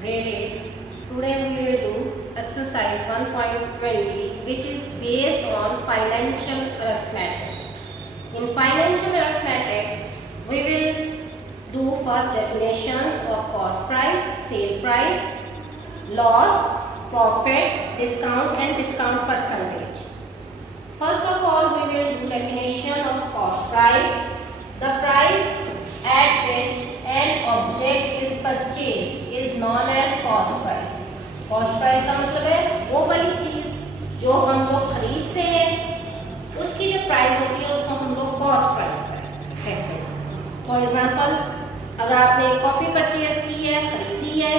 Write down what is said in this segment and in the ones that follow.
Really, today we will do exercise 1.20, which is based on financial arithmetics. In financial arithmetics, we will do first definitions of cost price, sale price, loss, profit, discount and discount percentage. First of all, we will do definition of cost price. The price at which an object is purchased is known as cost price. Cost price का मतलब है वो वाली चीज जो हम लोग खरीदते हैं उसकी जो प्राइस होती है उसको हम लोग कॉस्ट प्राइस कहते हैं. फॉर एग्जांपल, अगर आपने एक कॉफी परचेज की है, खरीदी है,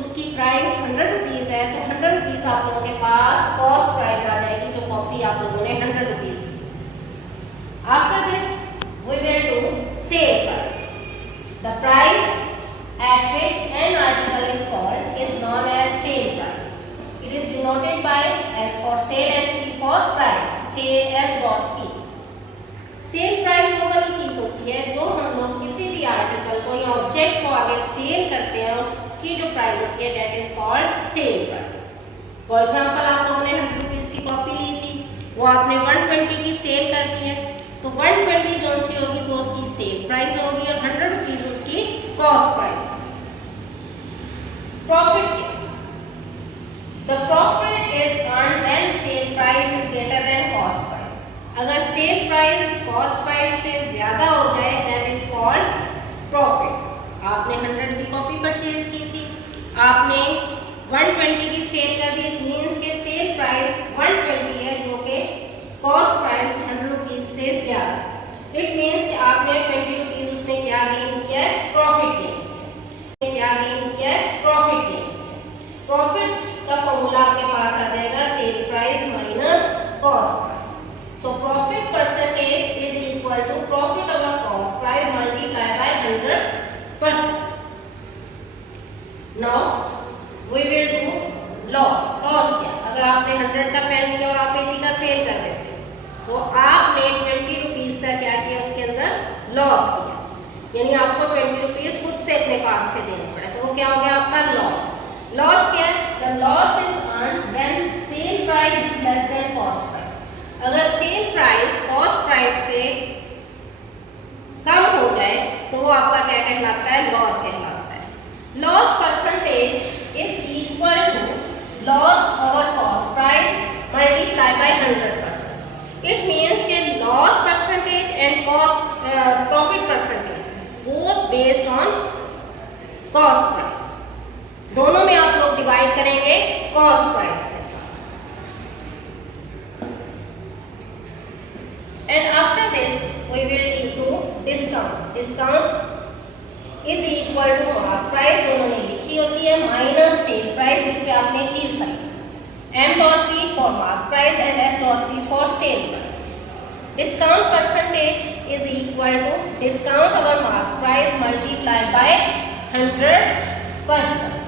उसकी प्राइस 100 रुपीज़ है, तो 100 रुपीज़ आप लोगों के पास कॉस्ट प्राइस आ जाएगी जो कॉफी आप लोगों ने 100 रुपीज़ की. After this we will do sale price. The price at which an article is sold is known as sale price. It is denoted by S for sale and P for price. Sale S dot P. Sale price वो वाली चीज होती है जो हम लोग किसी भी आर्टिकल को या ऑब्जेक्ट को आगे सेल करते हैं, उसकी जो प्राइस होती है that is called sale price. For example, आप लोगों ने 100 रुपीज़ की कॉपी ली थी, वो आपने 120 की सेल कर दी है, तो 120 जो सी होगी वो उसकी सेल प्राइस होगी और 100 रुपीज़ उसकी cost price. Profit, the profit is earned when sale price is greater than cost price. अगर सेल प्राइस कॉस्ट प्राइस से ज्यादा हो जाए दैट इज कॉल्ड प्रॉफिट. आपने 100 की कॉपी परचेज की थी, आपने 120 की सेल कर दी, मींस के सेल प्राइस 120 है जो कि कॉस्ट प्राइस 100 रुपीज़ से ज्यादा. इट मींस कि आपने 20 रुपीज़ उसमें क्या गेन किया है, प्रॉफिट गेन किया. क्या गेन किया है, प्रॉफिट गेन. प्रॉफिट का फॉर्मूला आपके पास आ जाएगा sale price minus cost price. So profit percentage is equal to profit over cost price multiply by 100%. Now we will do loss. Loss क्या, अगर आपने 100 का पेन लिया और आप 80 का सेल कर देते तो आपने 20 रुपीज़ का क्या किया, उसके अंदर लॉस किया, यानी आपको 20 रुपीज़ खुद से अपने पास से देने पड़े, तो वो क्या हो गया आपका लॉस. लॉस क्या है, the loss is earned when sale price is less than cost price. अगर सेल प्राइस कॉस्ट प्राइस से कम हो जाए तो वो आपका क्या कहलाता है, लॉस कहलाता है. Loss percentage is equal to loss over cost price multiply by 100%. It means कि loss percentage and profit percentage both based on cost price. दोनों में आप लोग डिवाइड करेंगे cost price के साथ. And after this we will do discount. Discount is equal to mark price, दोनों में लिखी होती है, माइनस सेल प्राइस जिस पे आपने चीज खरीदी. M dot P for mark price and S dot P for sale price. Discount percentage is equal to discount over mark price multiplied by 100%.